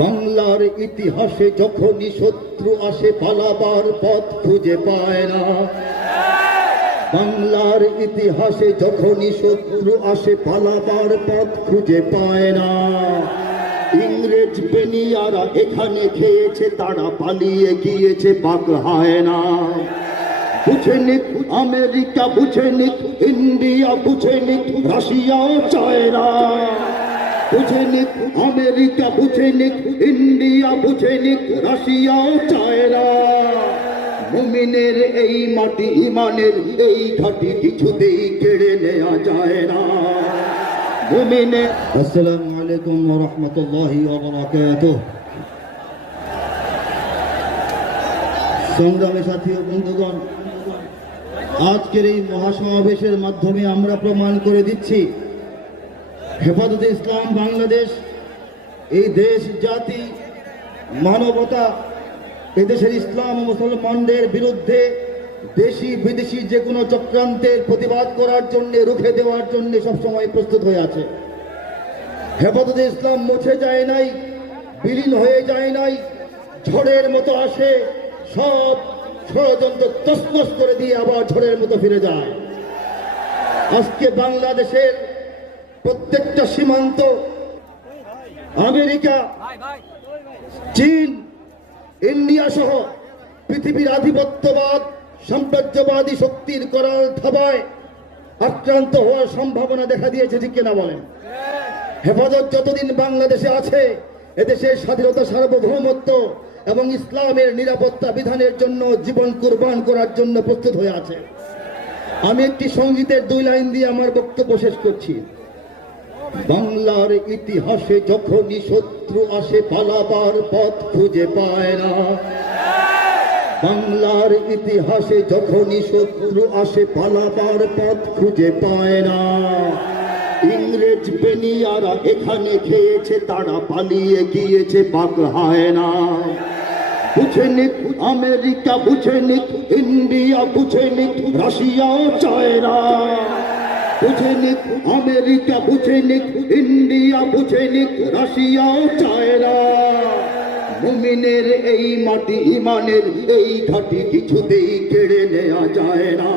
বাংলার ইতিহাসে যখনই শত্রু আসে পালাবার পথ খুঁজে পায় না। বাংলার ইতিহাসে যখনই শত্রু আসে পালাবার পথ খুঁজে পায় না। ইংরেজ বেনিয়ারা এখানে খেয়েছে, তারা পালিয়ে গিয়েছে পাক হয় না। বুঝে নিক আমেরিকা, বুঝে নিক ইন্ডিয়া, বুঝে নিক রাশিয়াও চায় না বুঝে নিক, আমেরিকা বুঝে নিক, ইন্ডিয়া বুঝে নিক রাশিয়াও চায় না মুমিনের এই মাটি, ইমানের এই ঘাটি কিছুতেই কেড়ে নেওয়া যায় না। মুমিনের আসসালামু আলাইকুম ওয়া রাহমাতুল্লাহি ওয়া বারাকাতুহু। সংগ্রামী সাথী ও বন্ধুগণ, আজকের এই মহাসমাবেশের মাধ্যমে আমরা প্রমাণ করে দিচ্ছি হেফাজতে ইসলাম বাংলাদেশ, এই দেশ, জাতি, মানবতা, এদেশের ইসলাম মুসলমানদের বিরুদ্ধে দেশি, বিদেশি যে কোনো চক্রান্তের প্রতিবাদ করার জন্য, রুখে দেওয়ার জন্য সবসময় প্রস্তুত হয়ে আছে। হেফাজতে ইসলাম মুছে যায় নাই, বিলীন হয়ে যায় নাই, ঝড়ের মতো আসে, সব ষড়যন্ত্র তসমস করে দিয়ে আবার ঝড়ের মতো ফিরে যায়। আজকে বাংলাদেশের প্রত্যেকটা সীমান্ত, আমেরিকা, চীন, ইন্ডিয়া সহ পৃথিবীর আধিপত্যবাদ, সাম্রাজ্যবাদী শক্তির করাল থাবায় আক্রান্ত হওয়ার সম্ভাবনা দেখা দিয়েছে, ঠিক কিনা বলেন? হেফাজত যতদিন বাংলাদেশে আছে, এদেশের স্বাধীনতা সার্বভৌমত্ব এবং ইসলামের নিরাপত্তা বিধানের জন্য জীবন কুরবান করার জন্য প্রস্তুত হয়ে আছে। আমি একটি সঙ্গীতের দুই লাইন দিয়ে আমার বক্তব্য শেষ করছি। বাংলার ইতিহাসে যখনই শত্রু আসে, পালাবার পথ খুঁজে পায় না। বাংলার ইতিহাসে যখনই শত্রু আসে, পালাবার পথ খুঁজে পায় না। ইংরেজ বেনিয়ারা এখানে খেয়েছে, তারা পালিয়ে গিয়েছে পাক হয় না। বুঝে নিক আমেরিকা, বুঝে নিক ইন্ডিয়া, বুঝে নিক রাশিয়াও চায় না বুঝে নিক, আমেরিকা বুঝে নিক, ইন্ডিয়া বুঝে নিক রাশিয়াও চায় না মুমিনের এই মাটি ইমানের, এই ঘাটি কিছুতেই কেড়ে নেওয়া যায় না।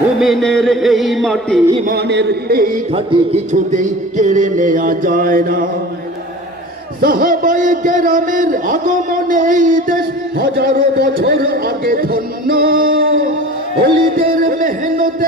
মুমিনের এই মাটি ইমানের, এই ঘাটি কিছুতেই কেড়ে নেওয়া যায় না। সাহাবাই কেরামের আগমনে এই দেশ হাজারো বছর আগে ধন্য।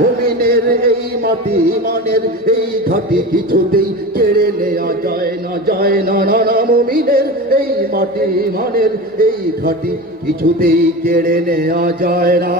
মুমিনের এই মাটি ইমানের এই ঘাটি কিছুতেই কেড়ে নেওয়া যায় না যায় না না না, মুমিনের এই মাটি ইমানের এই ঘাটি কিছুতেই কেড়ে নেওয়া যায় না।